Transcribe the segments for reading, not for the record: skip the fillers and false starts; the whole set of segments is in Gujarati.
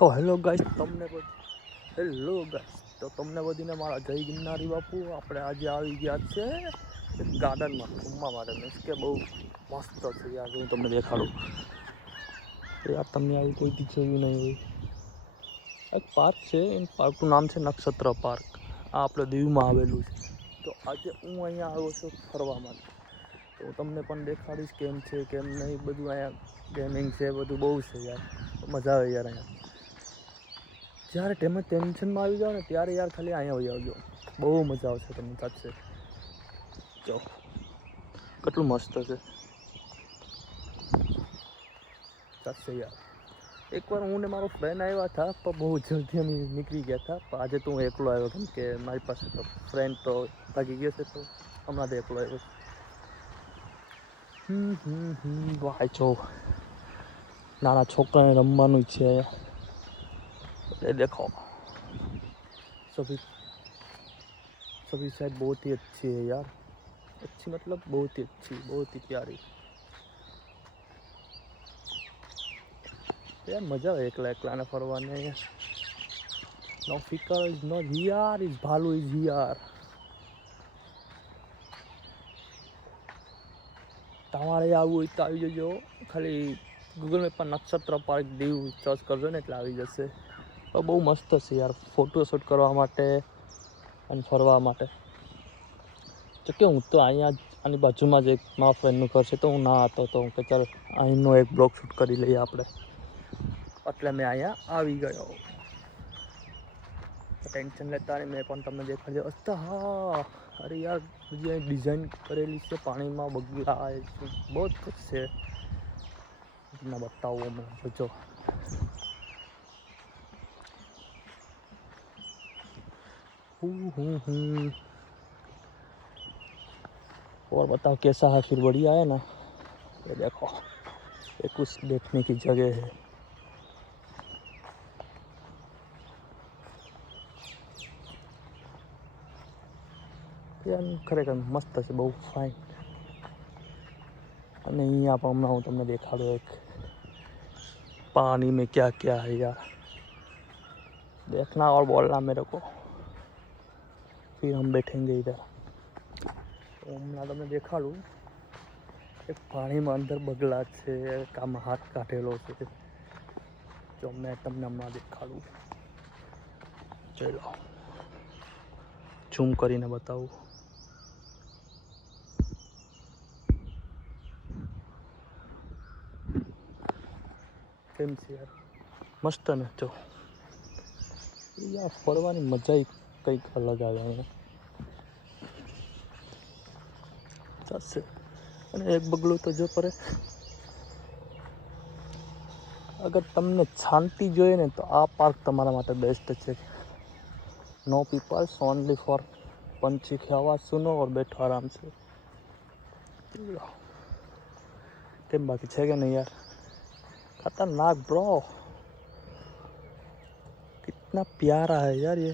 તો હેલો ગાઈસ, તમને બધીને મારા જય ગિરનારી બાપુ. આપણે આજે આવી ગયા છે એક ગાર્ડનમાં ઘૂમવા માટે. મીન્સ કે બહુ મસ્ત છે યાર. હું તમને દેખાડું યાર, તમને આવી કોઈથી જોયું નહીં હોય. એક પાર્ક છે, એ પાર્કનું નામ છે નક્ષત્ર પાર્ક. આ આપણે દીવમાં આવેલું છે. તો આજે હું અહીંયા આવ્યો છું ફરવા માટે. તો હું તમને પણ દેખાડીશ કેમ છે કેમ નહીં. બધું અહીંયા ગેમિંગ છે, બધું બહુ છે યાર. મજા આવે યાર અહીંયા. જ્યારે તમે ટેન્શનમાં આવી જાઓ ને ત્યારે યાર ખાલી અહીંયા આવી આવજો, બહુ મજા આવશે તમને સાથે. જો કેટલું મસ્ત છે સાથે યાર. એકવાર હું ને મારો ફ્રેન્ડ આવ્યા હતા, પણ બહુ જલ્દી અમે નીકળી ગયા હતા. પણ આજે તો હું એકલો આવ્યો, કેમ કે મારી પાસે તો ફ્રેન્ડ તો ભાગી ગયો છે, તો હમણાં તો એકલો આવ્યો. વાંચો નાના છોકરાને રમવાનું છે. ये देखो, सभी साइड बहुत ही अच्छी है यार. अच्छी मतलब बहुत ही अच्छी, बहुत ही प्यारी यार. मजा આવે એકલા એકલાને ફરવાને. નો ફિકર is no here, is bhalu is here. તમારે આવવું હોય તો આવી જજો. ખાલી ગૂગલ મેપ પર નક્ષત્ર પાર્ક દીવ સર્ચ કરજો ને એટલે આવી જશે. બહુ મસ્ત છે યાર, ફોટોશૂટ કરવા માટે અને ફરવા માટે. તો કે હું તો અહીંયા આની બાજુમાં જ એક મારા ફ્રેન્ડનું ઘર છે, તો હું ના હતો, તો હું કે ચાલ અહીંનો એક બ્લોગ શૂટ કરી લઈએ આપણે. એટલે મેં અહીંયા આવી ગયો. ટેન્શન લેતા નહીં, મેં પણ તમને દેખાડજો. હા અરે યાર, બીજી અહીં ડિઝાઇન કરેલી છે પાણીમાં બગલા, બહુ જ છે. તમને બતાવો મેં, જોજો. और बताओ कैसा है, फिर बढ़िया है ना. ये देखो, ये कुछ देखने की जगह है. यार खरेखर मस्त है, बहुत फाइन. અને અહીંયા પણ હમણાં હું તમને દેખાડું એક पानी में क्या क्या है यार. देखना और बोलना मेरे को, फिर हम बैठेंगे इधर. હમણાં તમને દેખાડું એક પાણીમાં અંદર બગલા છે, કામાં હાથ કાઢેલો છે. જો મેં તમને હમણાં દેખાડું, ચલો ઝૂમ કરીને બતાવું. કેમ છે યાર, મસ્ત ને. જો યાર ફરવાની મજા કંઈક અલગ આવે અહીંયા. ચાલશે. અને એક બગલું તો જો પડે. અગર તમને શાંતિ જોઈએ ને તો આ પાર્ક તમારા માટે બેસ્ટ છે. નો પીપલ્સ, ઓનલી ફॉर पंछी की आवाज़ सुनो और बैठो आराम से. કેમ બાકી છે કે નહીં યાર? खतरनाक ब्रो, कितना प्यारा है यार ये.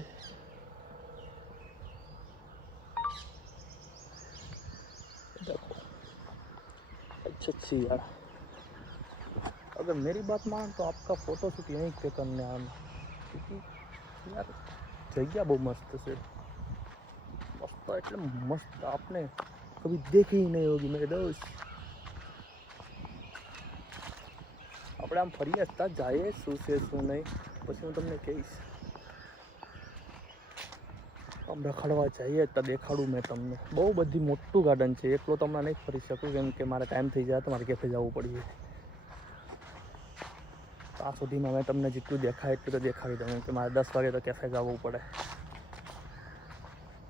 देखो अच्छी यार. अगर मेरी बात मान तो आपका फोटो शूट यहीं पे करने आना, क्योंकि यार जगह बहुत मस्त है. मस्त એટલે મસ્ત, आपने कभी देखी ही नहीं होगी मेरे दोस्त. આપણે આમ ફરીએ હતા, જઈએ શું છે શું નહીં, પછી હું તમને કહીશ. આમ રખડવા જઈએ તો દેખાડું મેં તમને. બહુ બધી મોટું ગાર્ડન છે. એકલો તો હમણાં નહીં ફરી શકું, કેમ કે મારે ટાઈમ થઈ જાય તો મારે કેફે જવું પડીએ. ત્યાં સુધીમાં મેં તમને જેટલું દેખાય એટલું તો દેખાડી દઉં, કે મારે 10 વાગે તો કેફે જવું પડે.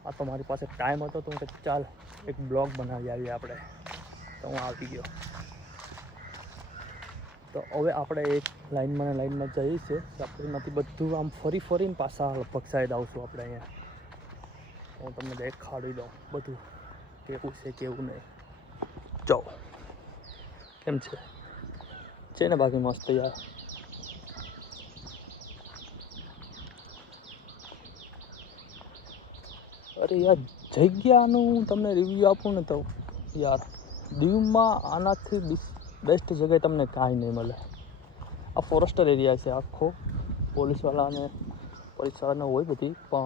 આ તો મારી પાસે ટાઈમ હતો, તો હું કે ચાલ એક બ્લોગ બનાવી આવીએ આપણે. તો હું આવી ગયો. તો હવે આપણે એક લાઈનમાં જઈએ છીએ. આપણે એમાંથી બધું આમ ફરીને પાછા લગભગ સાઈડ આવશું આપણે અહીંયા. હું તમને દેખાડી દઉં બધું કેવું છે કેવું નહીં. જાઓ કેમ છે ને બાકી મસ્ત યાર. અરે યાર જગ્યાનું હું તમને રિવ્યૂ આપું ને તો યાર, દીવમાં આનાથી બેસ્ટ જગ્યાએ તમને કાંઈ નહીં મળે. આ ફોરેસ્ટર એરિયા છે આખો. પોલીસવાળાને હોય બધી, પણ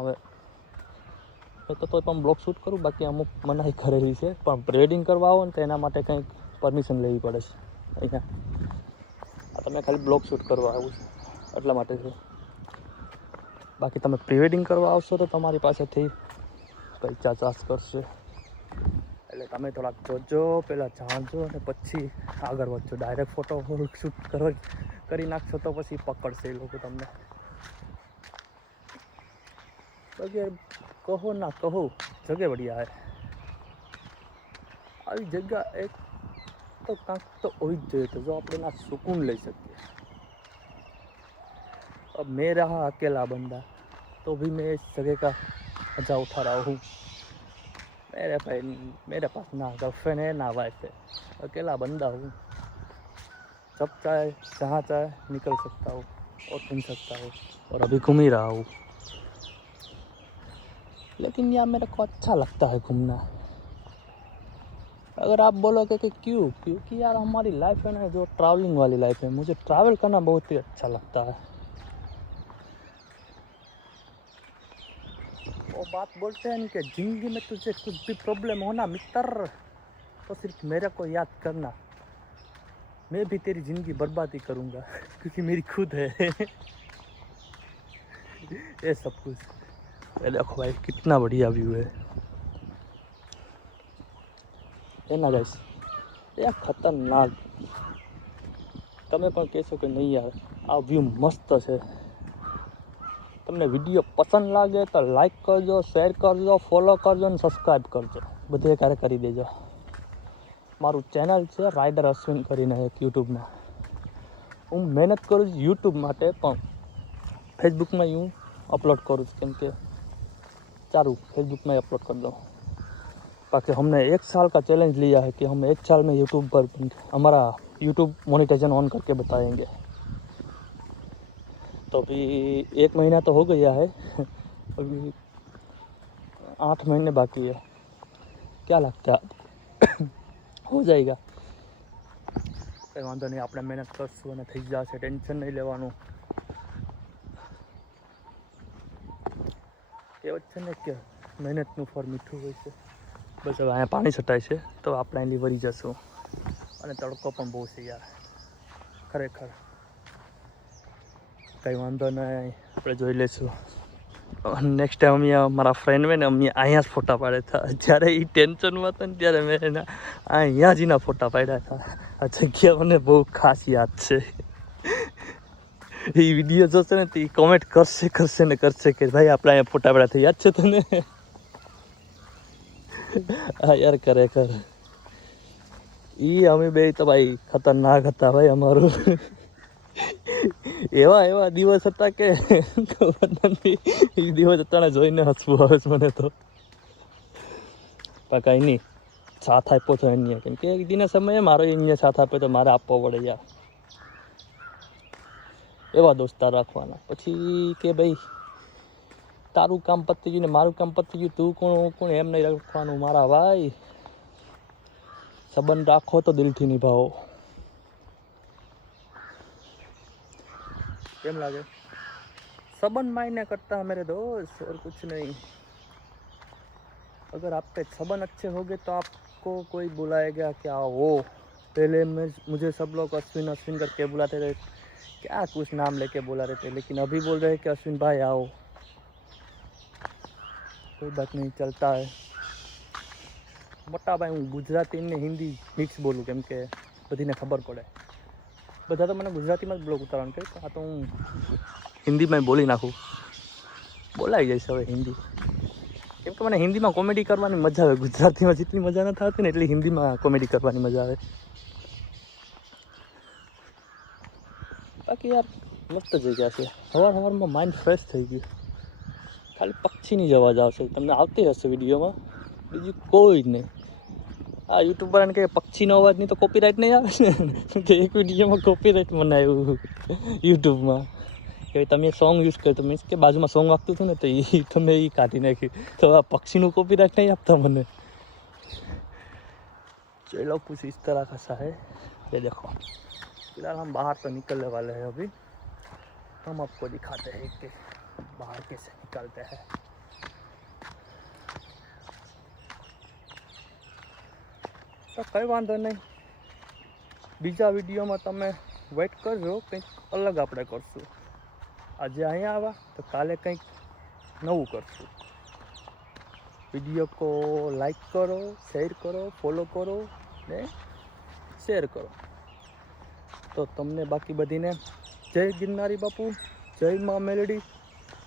હવે તો પણ બ્લોગ શૂટ કરું, બાકી અમુક મનાઈ કરેલી છે. પણ બ્રેડિંગ કરવા આવો ને તો એના માટે કંઈક પરમિશન લેવી પડે છે અહીંયા. આ તમે ખાલી બ્લોગ શૂટ કરવા આવું છે એટલા માટે છે. બાકી તમે પ્રી વેડિંગ કરવા આવશો તો તમારી પાસેથી પૈસા ચાર્જ કરશે. એટલે તમે થોડાક જોજો, પહેલાં જાણજો અને પછી આગળ વધજો. ડાયરેક્ટ ફોટો શૂટ કરી નાખશો તો પછી પકડશે એ લોકો તમને. બાકી કહો ના કહો, જગ્યા બઢિયા હે. આવી જગ્યા એક તો કાંક તો હોવી જ જોઈએ, તો જો આપણે ના સુકૂન લઈ શકીએ. अब मैं रहा अकेला बंदा तो भी मैं इस जगह का मज़ा उठा रहा हूँ. मेरे पास ना गर्लफ्रेंड है ना वाइफ है, अकेला बंदा हूँ. जब चाहे जहाँ चाहे निकल सकता हूँ और घूम सकता हूँ, और अभी घूम ही रहा हूँ. लेकिन यार मेरे को अच्छा लगता है घूमना. अगर आप बोलोगे कि क्यों, क्योंकि यार हमारी लाइफ है ना जो ट्रैवलिंग वाली लाइफ है. मुझे ट्रैवल करना बहुत ही अच्छा लगता है. वो बात बोलते हैं कि जिंदगी में तुझे कुछ भी प्रॉब्लम हो ना मित्र, तो सिर्फ मेरे को याद करना, मैं भी तेरी जिंदगी बर्बादी करूँगा क्योंकि मेरी खुद है. ये सब कुछ. ये देखो भाई कितना बढ़िया व्यू है ना गाइस. ये खतरनाक. તમે પણ કહેશો કે નહીં યાર આ વ્યૂ મસ્ત છે. તમને વિડીયો પસંદ લાગે તો લાઈક કરજો, શેર કરજો, ફોલો કરજો અને સબસ્ક્રાઈબ કરજો. બધે ક્યારે કરી દેજો. મારું ચેનલ છે રાઇડર અશ્વિન કરીને એક યુટ્યુબમાં. હું મહેનત કરું છું યુટ્યુબ માટે, પણ ફેસબુકમાં હું अपलोड करूँ, केम के चारू फेसबुक में अपलोड कर दो. बाकी हमने 1 साल का चैलेंज लिया है कि हम 1 साल में यूट्यूब पर हमारा यूट्यूब मोनेटाइजेशन ऑन करके बताएंगे. तो अभी 1 महीना तो हो गया है, अभी 8 महीने बाकी है. क्या लगता है हो जाएगा? કંઈ વાંધો નહીં, આપણે મહેનત કરશું અને થઈ જશે. ટેન્શન નહીં લેવાનું. કહેવત છે ને કે મહેનતનું ફળ મીઠું હોય છે. બસ હવે અહીંયા પાણી છટાય છે તો આપણે અહીં વળી જશું. અને તડકો પણ બહુ છે યાર, ખરેખર. કંઈ વાંધો નહીં, આપણે જોઈ લઈશું. નેક્સ્ટ ટાઈમ અમે મારા ફ્રેન્ડ હોય ને અમે અહીંયા જ ફોટા પાડ્યા હતા. જ્યારે એ ટેન્શનમાં હતા ને ત્યારે મેં એના અહીંયા જ એના ફોટા પાડ્યા હતા. આ જગ્યા મને બહુ ખાસ યાદ છે. એ વિડીયો જોશે ને તો એ કોમેન્ટ કરશે કે ભાઈ આપણે અહીંયા ફોટા પાડ્યા હતા, યાદ છે તને? હા યાર ખરેખર એ અમે બે તો ભાઈ ખતરનાક હતા ભાઈ. અમારું એવા દિવસ હતા કે ખબર નથી. એ દિવસ અત્યારે જોઈને હસવું આવે છે મને તો. પણ કંઈ નહીં, સાથ આપ્યો તો અહીંયા, કેમ કે એક દિના સમયે મારો અહીંયા સાથ આપ્યો તો મારે આપવો પડે યાર. એવા દોસ્તાર રાખવાના. પછી કે ભાઈ તારું કામ પતી ગયું ને મારું કામ પતી ગયું, તું કોણ હું કોણ, એમ નહીં રાખવાનું મારા ભાઈ. સંબંધ રાખો તો દિલથી નિભાવો. કેમ લાગે? संबंध मायने करता है मेरे दोस्त, और कुछ नहीं. अगर आपके संबंध अच्छे होंगे तो आपको कोई बुलाएगा क्या? वो पहले मुझे सब लोग अश्विन अश्विन करके बुलाते थे, क्या कुछ नाम लेके बुला रहे थे, लेकिन अभी बोल रहे हैं कि अश्विन भाई आओ. कोई बात नहीं, चलता है. मोटा भाई હું ગુજરાતી ને હિન્દી મિક્સ બોલું, કેમ કે બધીને ખબર પડે. બધા તો મને ગુજરાતીમાં જ બ્લોગ ઉતારવાનું કહે, આ તો હું હિન્દીમાં બોલી નાખું. બોલાઈ જઈશ હવે હિન્દી, કેમ કે મને હિન્દીમાં કોમેડી કરવાની મજા આવે. ગુજરાતીમાં જેટલી મજા નથી આવતી ને એટલી હિન્દીમાં કોમેડી કરવાની મજા આવે. બાકી યાર મસ્ત જગ્યા છે. સવારમાં માઇન્ડ ફ્રેશ થઈ ગયું. ખાલી પક્ષીની જ અવાજ આવશે, તમને આવતી હશે વિડીયોમાં, બીજું કોઈ જ નહીં. આ યુટ્યુબરને કે પક્ષીનો અવાજ નહીં તો કોપીરાઇટ નહીં આવે ને. કે એક વિડીયોમાં કોપીરાઇટ મને આવ્યું યુટ્યુબમાં કે તમે સોંગ યુઝ કર્યું, તો મીન્સ કે બાજુમાં સોંગ વાગતું હતું ને તો એ તમે એ કાઢી નાખ્યું. તો આ પક્ષીનું કોપીરાઇટ नहीं આપતા મને. चलो कुछ इस तरह का सा है. ये देखो फिलहाल हम बाहर तो निकलने वाले हैं अभी. हम आपको दिखाते हैं कि बाहर कैसे निकलते हैं। तो कई वांधो नहीं, बीजा विडियोમાં તમે વેઇટ કરજો, કંઈક અલગ આપણે કરશું। આજે અહીંયા આવ્યા તો કાલે કંઈક નવું કરશું। વિડીયો કો લાઈક કરો, શેર કરો, ફોલો કરો ને શેર કરો। તો તમને બાકી બધીને જય ગિરનારી બાપુ, જય મા મેલડી।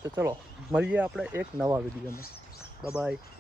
તો ચલો મળીએ આપણે એક નવા વિડીયોમાં। Bye bye.